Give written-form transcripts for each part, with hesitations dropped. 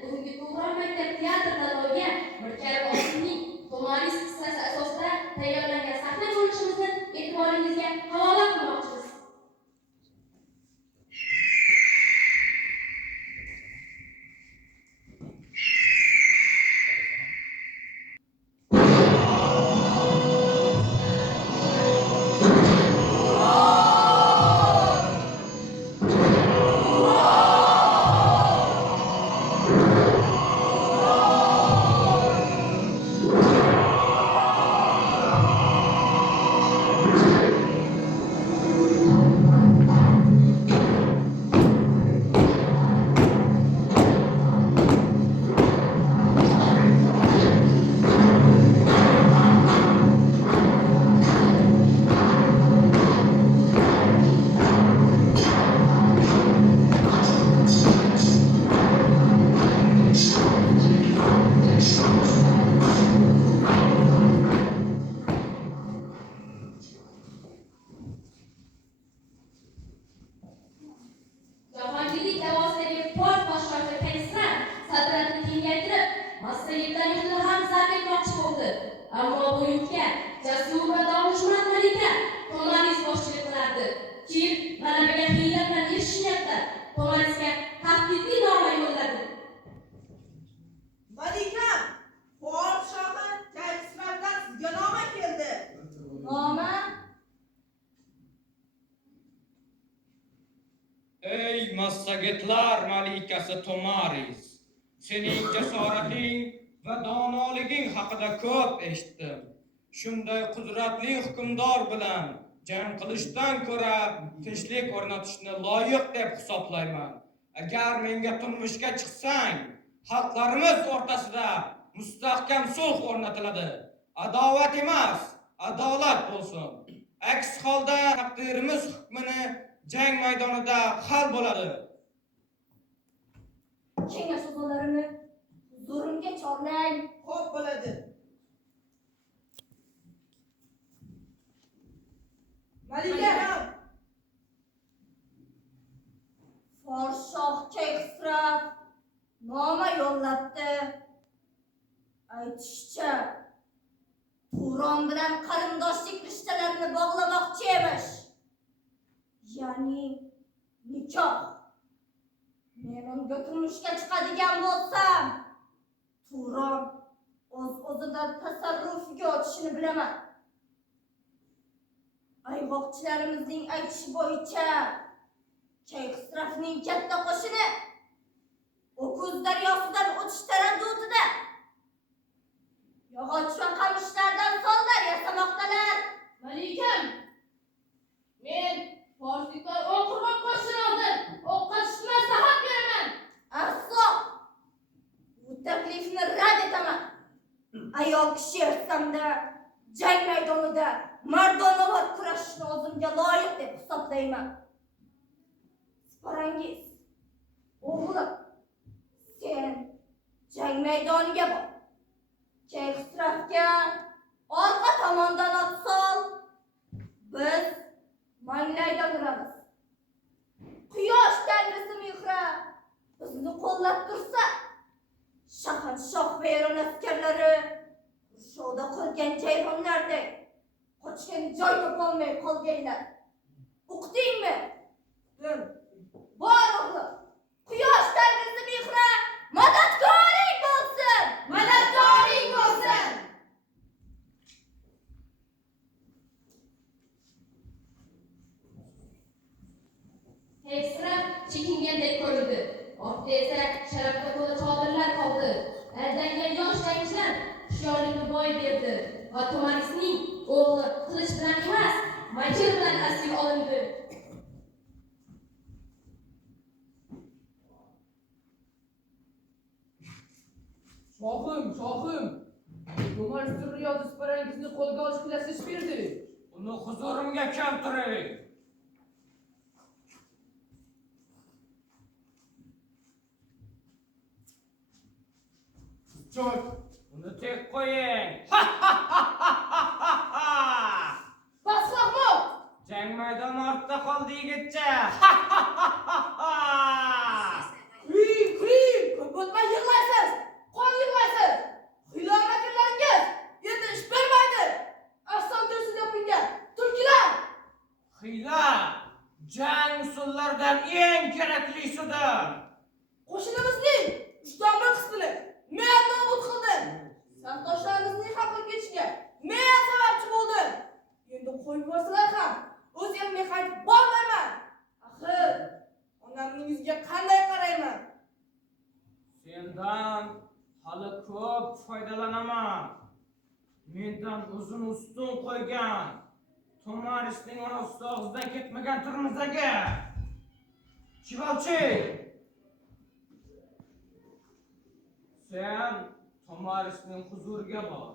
bugungi Turon maktab teatr tanloviga Mirkali Osimning To'maris qissasi asosida tayyorlangan sahna ko'rishimizni e'tiboringizga havola qilmoqchimiz. Jahongirlik davosidagi port boshqaruvchi Kaysar saltanatni kengaytirib, mas'uliyatlar yuzini ham zabt etmoqchi bo'ldi. Ammo bu yurtga jasur va donishmand malika To'maris boshchilik qilardi. Kim g'alabaga hiyla bilan erishish niyatida To'marisga tahdidli noma yo'lladi. Malikam, podshohi Kaysardan sizga noma keldi. Noma? Ey massagetlar malikasi To'maris, sening jasorating va donoliging haqida ko'p eshitdim. Shunday qudratli hukmdor bilan jang qilishdan ko'ra tinchlik o'rnatishni loyiq deb hisoblayman. Agar menga turmushga chiqsang, xalqlarimiz o'rtasida mustahkam sulh o'rnatiladi. Adovat emas, adolat bo'lsin. Aks holda taqdirimiz hukmini jang maydonida hal bo'ladi. Kengash a'zolarini huzurimga chorlang. Xo'p bo'ladi. Malikam, Podshoh Kaysar noma yo'llabdi. Aytishicha, Turon bilan qarindoshlik rishtalarini bog'lamoqchi emish. Ya'ni nikoh. Men unga turmushga chiqadigan bo'lsam, Turon o'z-o'zidan tasarrufiga o'tishini bilaman. Ayg'oqchilarimizning aytishi bo'yicha, Kaysarning katta qo'shini O'kuz daryosidan o'tish taraddudida yog'och va qamishlardan sonlar yasamoqdalar. Malikam, men forsliklar o'qirmoq qo'shin oldin o'qqa tushmay maslahat beraman. Afso, bu taklifni rad etaman. Ayol kishi ersamda jang maydonida mardonavor kurashishni o'zimga loyiq deb hisoblayman. Siporangiz, o'g'lim, sen jang maydoniga bor. Kaysarga orqa tomondan ot sol. Biz manglayda turamiz. Quyosh tanrisi mehri bizni qo'llab tursa, Shahanshoh va Eron askarlari Urshuvda qolgan jayronlardek qochgan joy topolmay qolganlar. Uqdingmi? Bor o'g'lim. Quyosh tanrisi mehri madadkoring bo'lsin. Madadkoring bo'lsin. Kaysar chekingandek ko'rindi. Ortda esa sharafga to'la chodirlar qoldi. Aldangan yosh jangchilar hushyorlikni boy berdi va To'marisning o'g'li qilich bilan emas, machir bilan asir olindi. Shohim, To'maris Turriyoz isparangizni qo'lga olish kilasish berdi. Uni huzurimga keltiring. Joy. Uni tek qo'ying. Bas Mahmud. Jang maydoni ortda qoldi yigitcha. Kuling, ko'p o'tmay Mendan hali ko'p foydalanaman. Mendan uzun ustun qo'ygan Tomarisning onasi og'zidan ketmagan turmuzaga. Chivalchi! Sen Tomarisning huzuriga bor.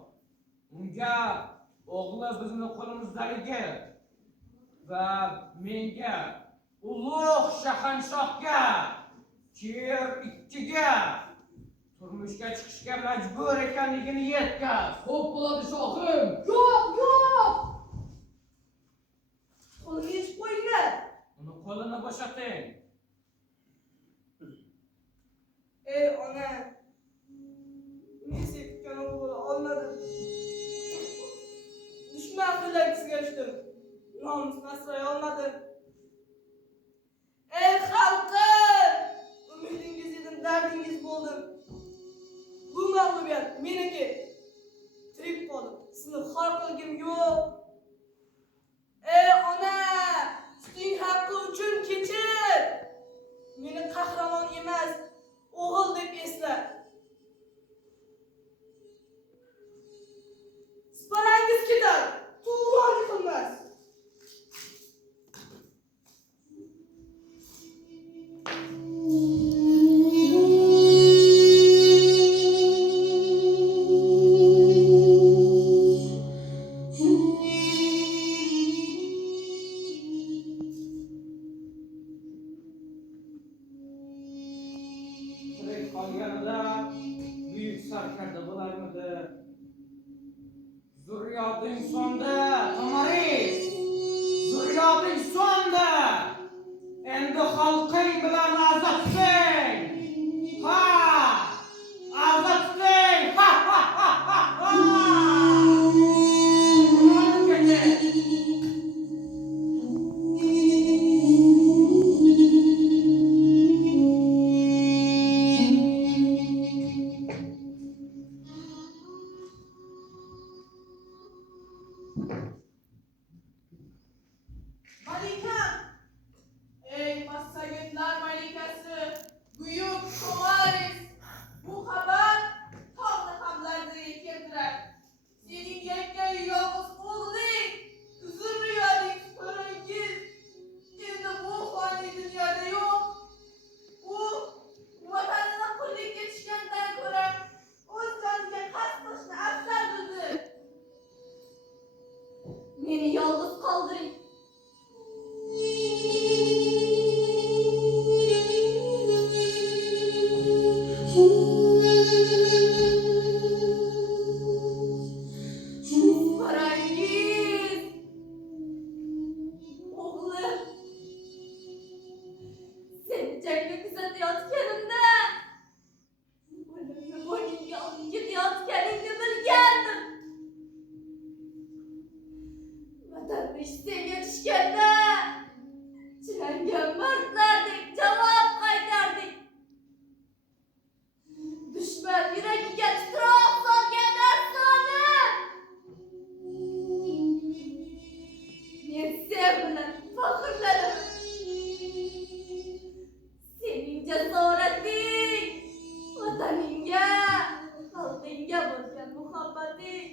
Unga o'g'li bizni qo'limizdaligi va menga ulug' shahanshohga Kir ikkiga turmushga chiqishga majbur ekanligini yetkaz. Xo'p bo'ladi shohim. Yo'q. Qo'lini yechib qo'yinglar. Uni qo'lini bo'shating. Ey ona. Men sevgan o'g'il olmadim. Dushman qilagisiga tushdim. Nomusni asray olmadim. Ey xalqim! Umidingiz edim, dardingiz bo'ldim. Bu mag'lubiyat meniki. Tirik qolib, sizni xor qilgim yo'q. Ey ona! Sizning haqqi uchun kechir. Meni qahramon emas, o'g'il deb esla. Sparangiz ketar, tug'yon yiqilmas. Tirik qolganida buyuk sarkarda bo'larmidi? Zurriyoting sonda, Tomaris! Zurriyoting sonda! Endi xalqing bilan azatsing! Ha! Azatsing! Ha ha ha ha ha! Malikam! Ey Massagetlar malikasi, buyuk Tomaris! Bu xabar tog'ni hamlardiga keltirar. Sening yakkayu yolg'iz o'g'ling, Zurriyoting Sparangiz endi bu foniy dunyoda yo'q. U vatanini qullikka tushgandan ko'ra o'z joniga qasd qilishni afzal bildi. Meni yolg'iz qoldiring. Sparangiz! O'g'lim! Seni jangga kuzatayotganimda o'limni bo'yningga olib ketayotganingni bilgandim. Vatanni senga tushganda chirangan mardlardek javob qaytarding. Dushman yuragiga titroq solgan arsoni. Men sen bilan faxrlanaman. Sening jasorating, vataningga, xalqingga bo'lgan muhabbating,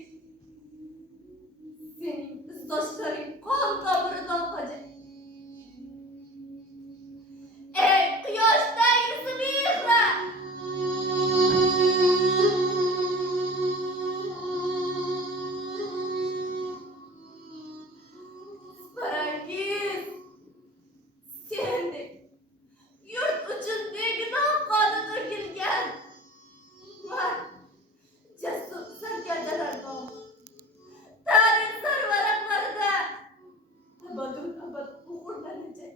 sening izdoshlaring qon tomirida oqajak. Ey quyoshday yuzi mehra! Sparangiz! Sendek yurt uchun begunoh qoni to'kilgan mard, jasur sarkardalar nomi tarix sarvaraqlarida abadul-abad muhrlanajak.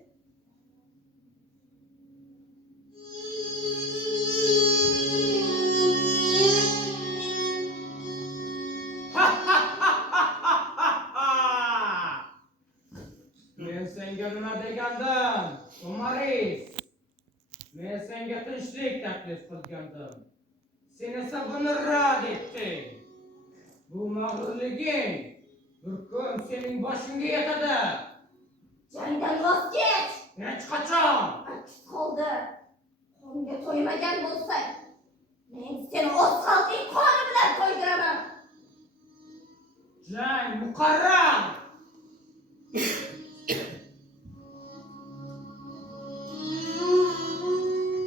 Men senga nima degandim? Tomaris! Men senga tinchlik taklif qilgandim. Sen esa buni rad etding. Bu mag'rurliging bir kun sening boshingga yetadi. Jangdan voz kech! Hech qachon! Aks holda qonga to'ymagan bo'lsang, seni o salgı konu bilen koyduramam. Jang muqarrar.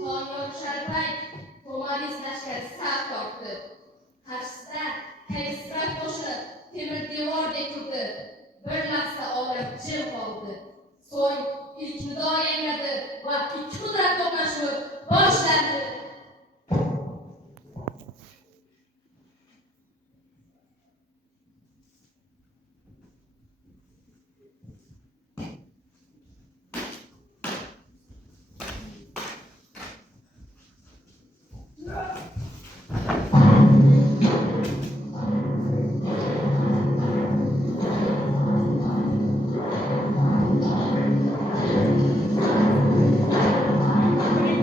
Konyor Sharpay Tomaris lashkari saf tortdi. Qarshisida Kayisrat qo'shinib temir devordek turdi. Bir lahza olam jim qoldi. So'ng ilk nido yangradi va ikki qudrat to'qnashuvi boshlandi.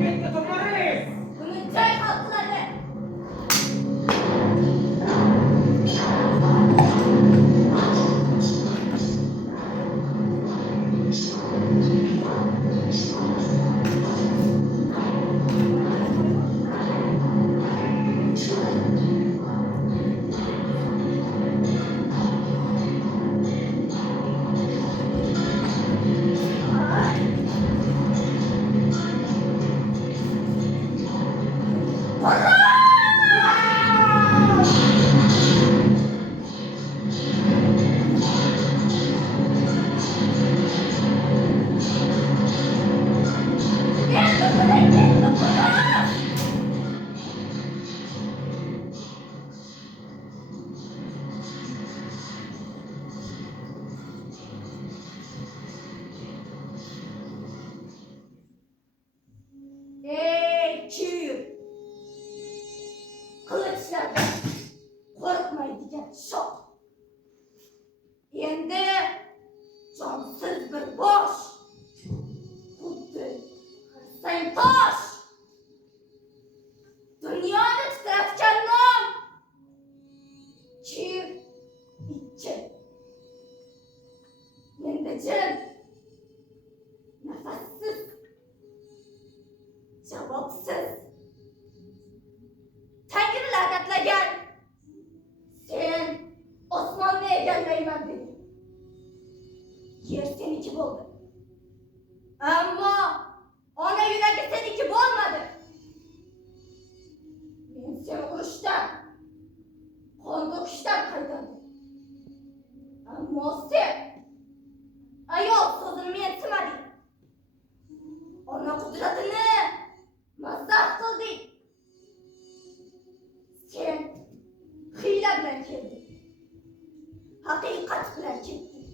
Bitta Tomaris. Bunun joy halkları. Ey çığır! Kılıçlardan korkmayacak şok. Endi cansız bir boş. Xuddi qarsang tosh. Dunyoni titratgan nom. Chir ichchi. Endi jim. Nafassiz. Javobsiz. Tangri la'natlagan. Sen osmonni egallayman deding. Yer seniki bo'ldi. Ammo ona yuragi seniki bo'lmadi. Men seni urushdan, qon to'kishdan qaytardim. Ammo sen ayol so'zini mensimading. Ona qudratini mazax qilding. Sen hiyla bilan kelding. Haqiqat bilan ketding.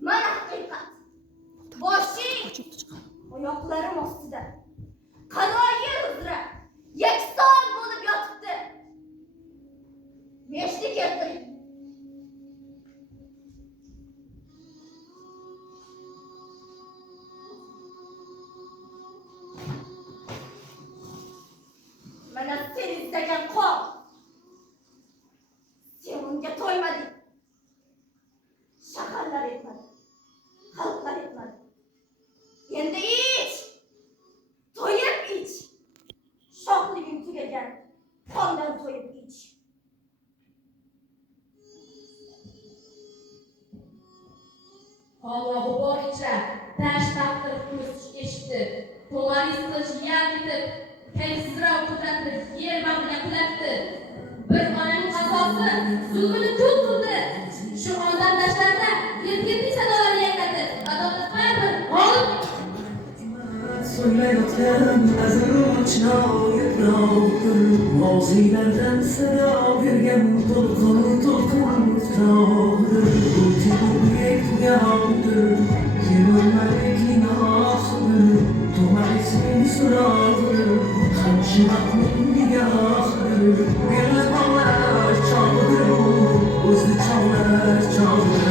Mana haqiqat. Boshing oyoqlarim ostida. Qaro yer uzra yakson bo'lib yotibdi. Meshni keltiring. Mana sen istagan qon. Sen unga to'ymading. Shaharlar etmadi. Xalqlar etmadi. Endi ich. To'yib ich. Shohliging tugagan. Qondan to'yib ich. Holva g'ubor ichra dash taqdir kuz eshitdi. Tomaris qilich yalt etib, Kayisrat qudratni yer bag'riga qulatdi. Bir onaning qazosi zulmini ko'p qildi. Shu ondan tashlarda yirtqilik sadolar yangradi. Adolat baribir g'olib. Söylerken azırçna yıprandır Mazilerden sana vergen dolkun tutandır Rutin yekyandır Yürümek inahdır Tuğar ismin sıradır Kanşımak min nigahdır Birle bağlar çaldır Özlü çallar çaldır